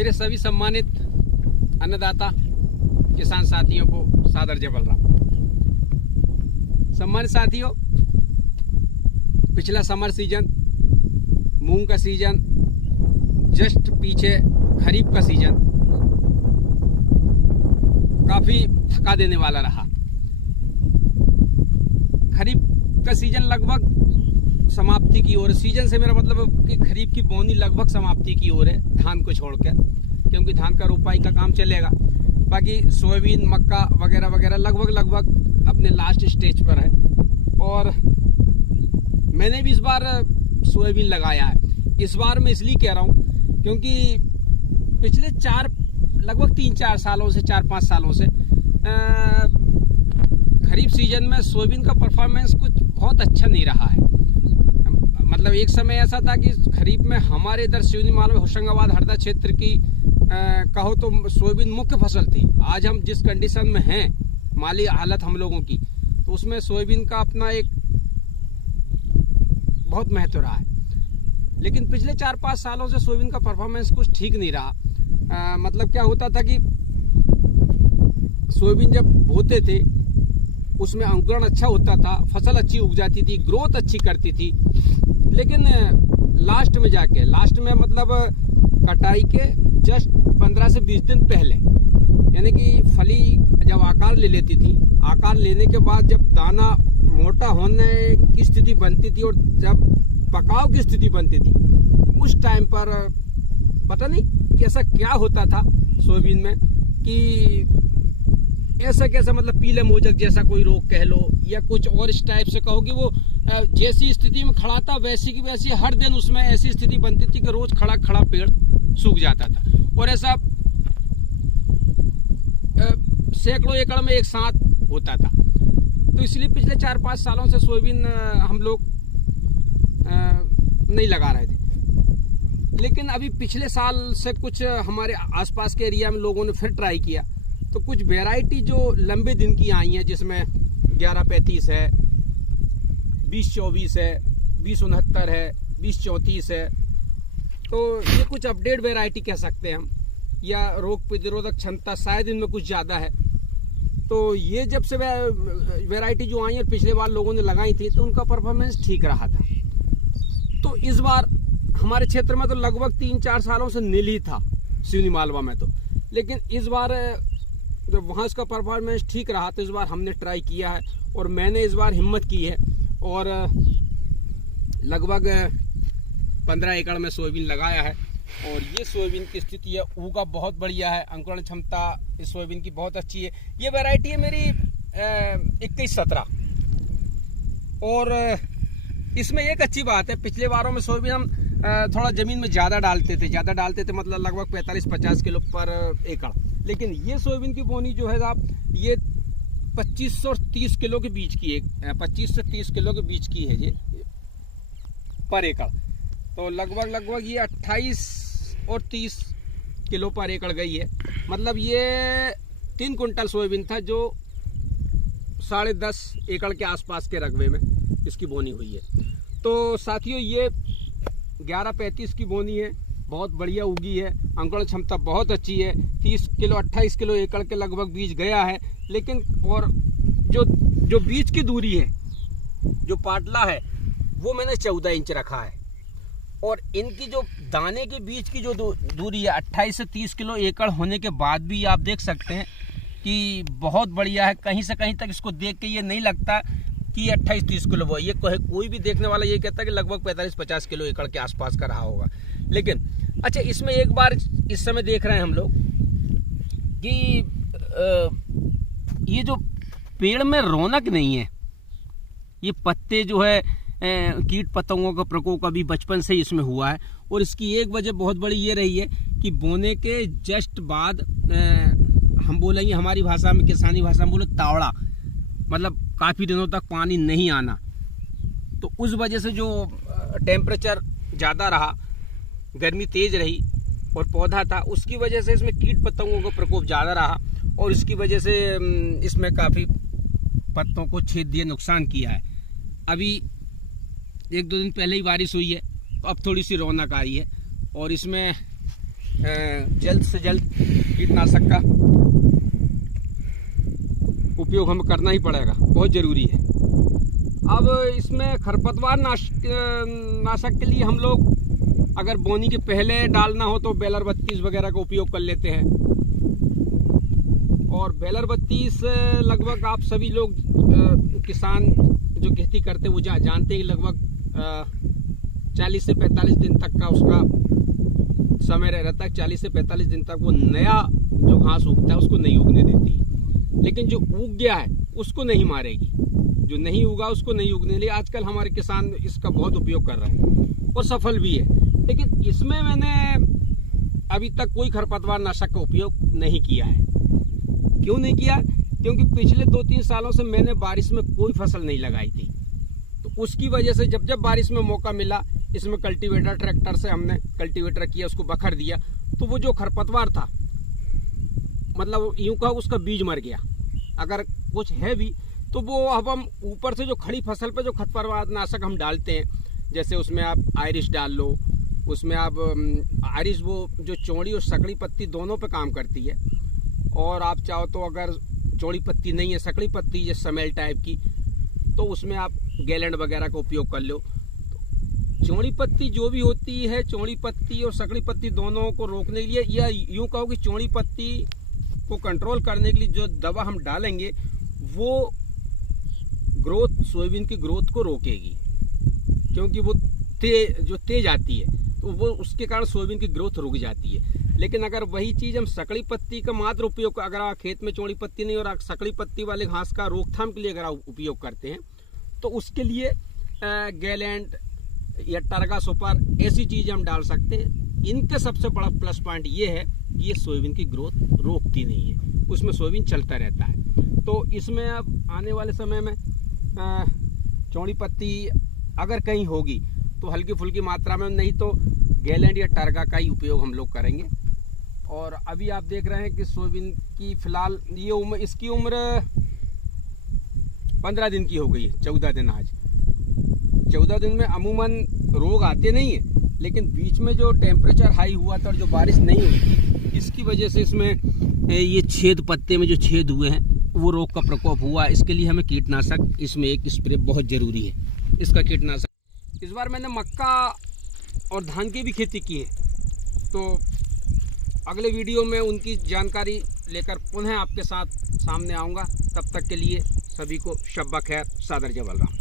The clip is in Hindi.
मेरे सभी सम्मानित अन्नदाता किसान साथियों को सादर जय बलराम। सम्मानित साथियों, पिछला समर सीजन, मूंग का सीजन, जस्ट पीछे खरीफ का सीजन काफी थका देने वाला रहा। खरीफ का सीजन लगभग समाप्ति की ओर, सीजन से मेरा मतलब कि खरीफ की बोनी लगभग समाप्ति की ओर है, धान को छोड़कर, क्योंकि धान का रोपाई का काम चलेगा। बाकी सोयाबीन, मक्का वगैरह वगैरह लगभग अपने लास्ट स्टेज पर है। और मैंने भी इस बार सोयाबीन लगाया है। इस बार मैं इसलिए कह रहा हूँ क्योंकि पिछले लगभग 3-4 सालों से, 4-5 सालों से खरीफ सीजन में सोयाबीन का परफॉर्मेंस कुछ बहुत अच्छा नहीं रहा है। मतलब एक समय ऐसा था कि खरीफ में हमारे इधर सिवनी, मालवा, होशंगाबाद, हरदा क्षेत्र की कहो तो सोयाबीन मुख्य फसल थी। आज हम जिस कंडीशन में हैं, माली हालत हम लोगों की, तो उसमें सोयाबीन का अपना एक बहुत महत्व रहा है। लेकिन पिछले 4-5 सालों से सोयाबीन का परफॉर्मेंस कुछ ठीक नहीं रहा। मतलब क्या होता था कि सोयाबीन जब बोते थे उसमें अंकुरण अच्छा होता था, फसल अच्छी उग जाती थी, ग्रोथ अच्छी करती थी। लेकिन लास्ट में मतलब कटाई के जस्ट 15 से 20 दिन पहले, यानी कि फली जब आकार ले लेती थी, आकार लेने के बाद जब दाना मोटा होने की स्थिति बनती थी और जब पकाव की स्थिति बनती थी, उस टाइम पर पता नहीं कैसा क्या होता था सोयाबीन में कि कैसा मतलब पीले मोजक जैसा कोई रोग कह लो या कुछ और इस टाइप से कहो कि वो जैसी स्थिति में खड़ा था वैसी की वैसी हर दिन उसमें ऐसी स्थिति बनती थी कि रोज खड़ा पेड़ सूख जाता था। और ऐसा सैकड़ों एकड़ में एक साथ होता था। तो इसलिए पिछले 4-5 सालों से सोयाबीन हम लोग नहीं लगा रहे थे। लेकिन अभी पिछले साल से कुछ हमारे आसपास के एरिया में लोगों ने फिर ट्राई किया, तो कुछ वैरायटी जो लंबे दिन की आई हैं, जिसमें 1135 है, 2024 है, 2069 है, 2034 है, तो ये कुछ अपडेट वैरायटी कह सकते हैं हम, या रोग प्रतिरोधक क्षमता शायद इनमें कुछ ज़्यादा है। तो ये जब से वैरायटी जो आई और पिछले बार लोगों ने लगाई थी तो उनका परफॉर्मेंस ठीक रहा था। तो इस बार हमारे क्षेत्र में तो लगभग 3-4 सालों से नील ही था, सिवनी मालवा में तो। लेकिन इस बार जब वहाँ इसका परफॉर्मेंस ठीक रहा तो इस बार हमने ट्राई किया है और मैंने इस बार हिम्मत की है और लगभग 15 एकड़ में सोयाबीन लगाया है। और ये सोयाबीन की स्थिति है, ऊगा बहुत बढ़िया है, अंकुरण क्षमता इस सोयाबीन की बहुत अच्छी है। ये वैरायटी है मेरी 2117। और इसमें एक अच्छी बात है, पिछले बारों में सोयाबीन हम थोड़ा ज़मीन में ज़्यादा डालते थे, मतलब लगभग 45-50 किलो पर एकड़। लेकिन ये सोयाबीन की बोनी जो है साहब, ये 25 और 30 किलो के बीच की है, 25 से 30 किलो के बीच की है ये पर एकड़। तो लगभग ये 28 और 30 किलो पर एकड़ गई है। मतलब ये 3 कुंटल सोयाबीन था जो 10.5 एकड़ के आसपास के रकबे में इसकी बोनी हुई है। तो साथियों, ये 1135 की बोनी है, बहुत बढ़िया उगी है, अंकुरण क्षमता बहुत अच्छी है, 30 किलो 28 किलो एकड़ के लगभग बीज गया है। लेकिन और जो बीज की दूरी है, जो पाटला है, वो मैंने 14 इंच रखा है। और इनकी जो दाने के बीच की जो दूरी है 28 से 30 किलो एकड़ होने के बाद भी आप देख सकते हैं कि बहुत बढ़िया है। कहीं से कहीं तक इसको देख के ये नहीं लगता कि 28-30 किलो वो, ये कोई भी देखने वाला ये कहता है कि लगभग 45-50 किलो एकड़ के आसपास का रहा होगा। लेकिन अच्छा, इसमें एक बार इस समय देख रहे हैं हम लोग कि ये जो पेड़ में रौनक नहीं है, ये पत्ते जो है कीट पतंगों का प्रकोप अभी बचपन से ही इसमें हुआ है। और इसकी एक वजह बहुत बड़ी ये रही है कि बोने के जस्ट बाद हम बोलेंगे हमारी भाषा में, किसानी भाषा में बोले तावड़ा, मतलब काफ़ी दिनों तक पानी नहीं आना। तो उस वजह से जो टेम्परेचर ज़्यादा रहा, गर्मी तेज रही और पौधा था, उसकी वजह से इसमें कीट पतंगों का प्रकोप ज़्यादा रहा और इसकी वजह से इसमें काफ़ी पत्तों को छेद दिए, नुकसान किया है। अभी 1-2 दिन पहले ही बारिश हुई है तो अब थोड़ी सी रौनक आई है और इसमें जल्द से जल्द कीटनाशक का उपयोग हमें करना ही पड़ेगा, बहुत ज़रूरी है। अब इसमें खरपतवार नाशक के लिए हम लोग अगर बोनी के पहले डालना हो तो बेलर 32 वगैरह का उपयोग कर लेते हैं। और बेलर 32 लगभग आप सभी लोग किसान जो खेती करते हैं वो जानते हैं, लगभग 40 से 45 दिन तक का उसका समय रहता है। 40 से 45 दिन तक वो नया जो घास उगता है उसको नहीं उगने देती है, लेकिन जो उग गया है उसको नहीं मारेगी। जो नहीं उगा उसको नहीं उगने लिए आजकल हमारे किसान इसका बहुत उपयोग कर रहे हैं और सफल भी है। लेकिन इसमें मैंने अभी तक कोई खरपतवार नाशक का उपयोग नहीं किया है। क्यों नहीं किया? क्योंकि पिछले 2-3 सालों से मैंने बारिश में कोई फसल नहीं लगाई थी, तो उसकी वजह से जब बारिश में मौका मिला इसमें कल्टीवेटर ट्रैक्टर से हमने कल्टीवेटर किया, उसको बखर दिया, तो वो जो खरपतवार था मतलब यूं कहो उसका बीज मर गया। अगर कुछ है भी तो वो अब हम ऊपर से जो खड़ी फसल पे जो खरपतवार नाशक हम डालते हैं, जैसे उसमें आप आयरिश डाल लो, उसमें आप आयरिश वो जो चौड़ी और सकड़ी पत्ती दोनों पे काम करती है। और आप चाहो तो अगर चौड़ी पत्ती नहीं है, सकड़ी पत्ती जैसे समेल टाइप की, तो उसमें आप गैलेंड वगैरह का उपयोग कर लो। तो चौड़ी पत्ती जो भी होती है, चौड़ी पत्ती और सकड़ी पत्ती दोनों को रोकने के लिए, या यूँ कहो कि चौड़ी पत्ती को कंट्रोल करने के लिए जो दवा हम डालेंगे वो ग्रोथ, सोयाबीन की ग्रोथ को रोकेगी, क्योंकि वो जो तेज आती है तो वो उसके कारण सोयाबीन की ग्रोथ रुक जाती है। लेकिन अगर वही चीज़ हम सकड़ी पत्ती का मात्र उपयोग, अगर आप खेत में चौड़ी पत्ती नहीं और सकड़ी पत्ती वाले घास का रोकथाम के लिए अगर आप उपयोग करते हैं तो उसके लिए गैलेंड या टर्गा सुपर ऐसी चीज़ें हम डाल सकते हैं। इनके सबसे बड़ा प्लस पॉइंट ये है कि ये सोयाबीन की ग्रोथ रोकती नहीं है, उसमें सोयाबीन चलता रहता है। तो इसमें अब आने वाले समय में चौड़ी पत्ती अगर कहीं होगी तो हल्की फुल्की मात्रा में, नहीं तो गैलेंड या टर्गा का ही उपयोग हम लोग करेंगे। और अभी आप देख रहे हैं कि सोयाबीन की फिलहाल ये इसकी उम्र 15 दिन की हो गई है, 14 दिन आज। 14 दिन में अमूमन रोग आते नहीं है, लेकिन बीच में जो टेम्परेचर हाई हुआ था और जो बारिश नहीं हुई थी, इसकी वजह से इसमें ये छेद, पत्ते में जो छेद हुए हैं वो रोग का प्रकोप हुआ। इसके लिए हमें कीटनाशक इसमें एक स्प्रे बहुत ज़रूरी है, इसका कीटनाशक। इस बार मैंने मक्का और धान की भी खेती की है, तो अगले वीडियो में उनकी जानकारी लेकर पुनः आपके साथ सामने आऊँगा। तब तक के लिए सभी को शब्बा खैर, सादर जय बलराम।